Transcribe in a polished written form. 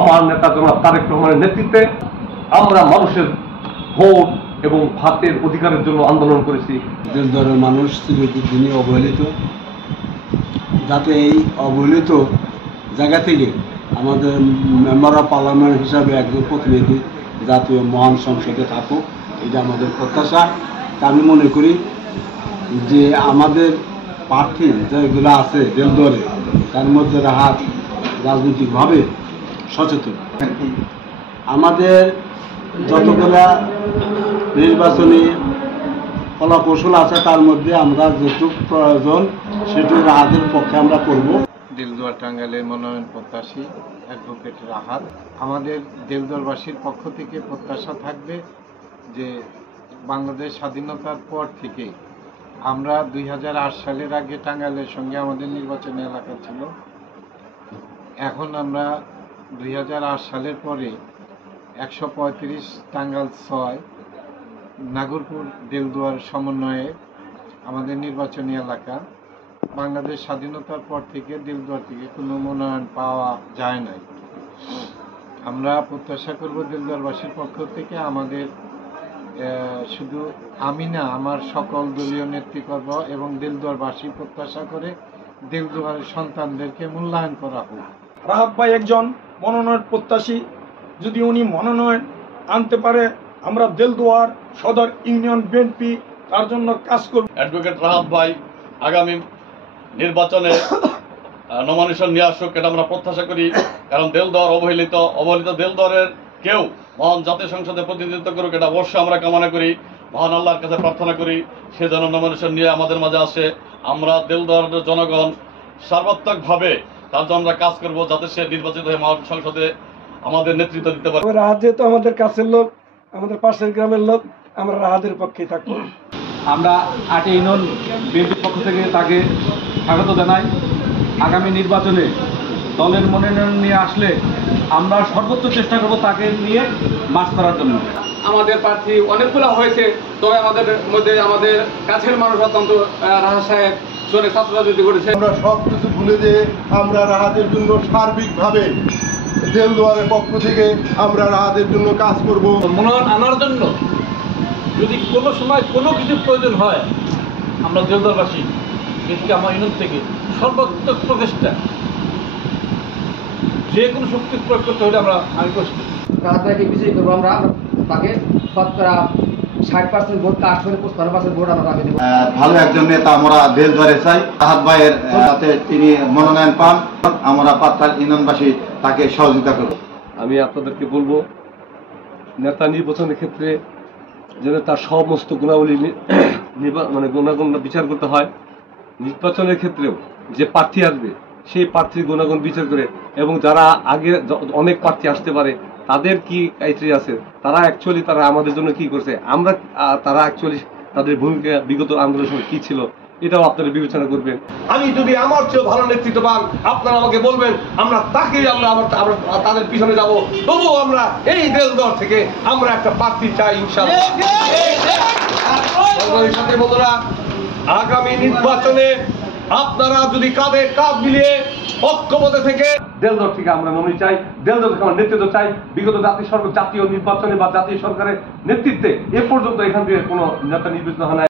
আমার নেতা জনাব তারেক রহমানের নেতৃত্বে আমরা মানুষের ভোট এবং ভাতের অধিকারের জন্য আন্দোলন করেছি। দেশ ধর্মের মানুষ ছিল তিনি অবহেলিত, যাতে এই অবহেলিত জায়গা থেকে আমাদের মেম্বার অফ পার্লামেন্ট হিসাবে একজন প্রতিনিধি জাতীয় মহান সংসদে থাকুক, এটা আমাদের প্রত্যাশা। তা আমি মনে করি যে আমাদের প্রার্থী যেগুলো আছে দেলদরে, তার মধ্যে রাহাত রাজনৈতিকভাবে সচেতন। আমাদের যতগুলা নির্বাচনী কলাকৌশল আছে তার মধ্যে আমরা যেটুকু প্রয়োজন সেটুকু রাহাতের পক্ষে আমরা করব। দেলদুয়ার টাঙ্গাইলের মনোনয়ন প্রত্যাশী অ্যাডভোকেট রাহাত। আমাদের দেলদুয়ারবাসীর পক্ষ থেকে প্রত্যাশা থাকবে যে বাংলাদেশ স্বাধীনতার পর থেকে আমরা 2008 সালের আগে টাঙ্গাইলের সঙ্গে আমাদের নির্বাচনী এলাকা ছিল। এখন আমরা 2008 সালের পরে 135 টাঙ্গাইল 6 নাগরপুর দেলদুয়ার সমন্বয়ে আমাদের নির্বাচনী এলাকা। বাংলাদেশ স্বাধীনতার পর থেকে দেলদুয়ার থেকে কোনো মনোনয়ন পাওয়া যায় নাই। আমরা প্রত্যাশা করব দেলদুয়ারবাসীর পক্ষ থেকে আমাদের শুধু আমি না, আমার সকল দলীয় নেতৃবর্গ এবং দেলদুয়ারবাসী প্রত্যাশা করে দেলদুয়ারের সন্তানদেরকে মূল্যায়ন করা হোক। রাহাত ভাই একজন মনোনয়ন প্রত্যাশী, যদি উনি মনোনয়ন আনতে পারে আমরা দেলদুয়ার সদর ইউনিয়ন বিএনপি তার জন্য কাজ করব। অ্যাডভোকেট রাহাত ভাই আগামী নির্বাচনে নমিনেশন নিয়ে আসুক, এটা আমরা প্রত্যাশা করি। কারণ দেলদুয়ার অবহেলিত দেলদুয়ারের কেউ মহান জাতীয় সংসদে প্রতিনিধিত্ব করুক, এটা অবশ্যই আমরা কামনা করি। মহান আল্লাহর কাছে প্রার্থনা করি সে যেন নমিনেশন নিয়ে আমাদের মাঝে আসে। আমরা দেলদুয়ারের জনগণ সর্বাত্মকভাবে তার জন্য আমরা কাজ করব যাতে সে নির্বাচিত হয়ে মহান সংসদে আমাদের নেতৃত্ব দিতে পারে। রাহাত যেহেতু আমাদের কাছের লোক, আমাদের পাশের গ্রামের লোক, আমরা রাহাতের পক্ষেই থাকবো। আমরা 8 ইউনিয়ন বিএনপির পক্ষ থেকে তাকে স্বাগত জানাই। আগামী নির্বাচনে দলের মনোনয়ন নিয়ে আসলে আমরা সর্বোচ্চ চেষ্টা করব তাকে নিয়ে মার্চ করার জন্য। আমাদের প্রার্থী অনেকগুলো হয়েছে, তবে আমাদের মধ্যে আমাদের কাছের মানুষ অত্যন্ত রাহাত সাহেব জোরে ছাত্র রাজনীতি করেছে। আমরা সব কিছু ভুলে যে আমরা রাহাতের জন্য সার্বিকভাবে দেলদুয়ারের পক্ষ থেকে আমরা রাহাতের জন্য কাজ করব। মনোনয়ন আনার জন্য যদি কোনো সময় কোনো কিছু প্রয়োজন হয়, আমরা দেলদুয়ারবাসী দেশকে আমার ইউনিয়ন থেকে সর্বাত্মক প্রচেষ্টা যে কোনো শক্তি প্রয়োগ করতে হলে আমি প্রস্তুত। রাহাত ভাইকে বিজয়ী করবো আমরা, তাকে শতকরা 60% ভোট, 85% ভোট আমরা তাকে দেবো। ভালো একজন নেতা আমরা দেলদুয়ারে চাই। রাহাত ভাইয়ের যাতে তিনি মনোনয়ন পান, আমরা পাত্তাল ইউনিয়নবাসী তাকে সহযোগিতা করব। আমি আপনাদেরকে বলবো, নেতা নির্বাচনের ক্ষেত্রে যেন তার সমস্ত গুণাবলী গুণাগুণ বিচার করতে হয়। নির্বাচনের ক্ষেত্রেও যে প্রার্থী আসবে সেই প্রার্থীর গুণাগুণ বিচার করে, এবং যারা আগে অনেক প্রার্থী আসতে পারে তাদের কি ক্রাইটেরিয়া আছে, তারা আমাদের জন্য কি করছে, তারা অ্যাকচুয়ালি তাদের ভূমিকা বিগত আন্দোলনের সময় কি ছিল, এটাও আপনারা বিবেচনা করবেন। আমি যদি আমার চেয়ে ভালো নেতৃত্ব পান আপনারা আমাকে বলবেন, আমরা তাকেই আমরা তাদের পিছনে যাব। তবুও আমরা এই দেলদুয়ার থেকে আমরা একটা প্রার্থী চাই ইনশাআল্লাহ। বন্ধুরা, আগামী নির্বাচনে আপনারা যদি কাঁধে কাঁধ মিলিয়ে ঐক্যবদ্ধ থেকে দেলদুয়ার থেকে আমরা মনোনয়ন চাই, দেলদুয়ার থেকে আমরা নেতৃত্ব চাই। বিগত জাতীয় নির্বাচনে বা জাতীয় সরকারের নেতৃত্বে এ পর্যন্ত এখান থেকে কোনো নেতা নির্বাচিত হয় না।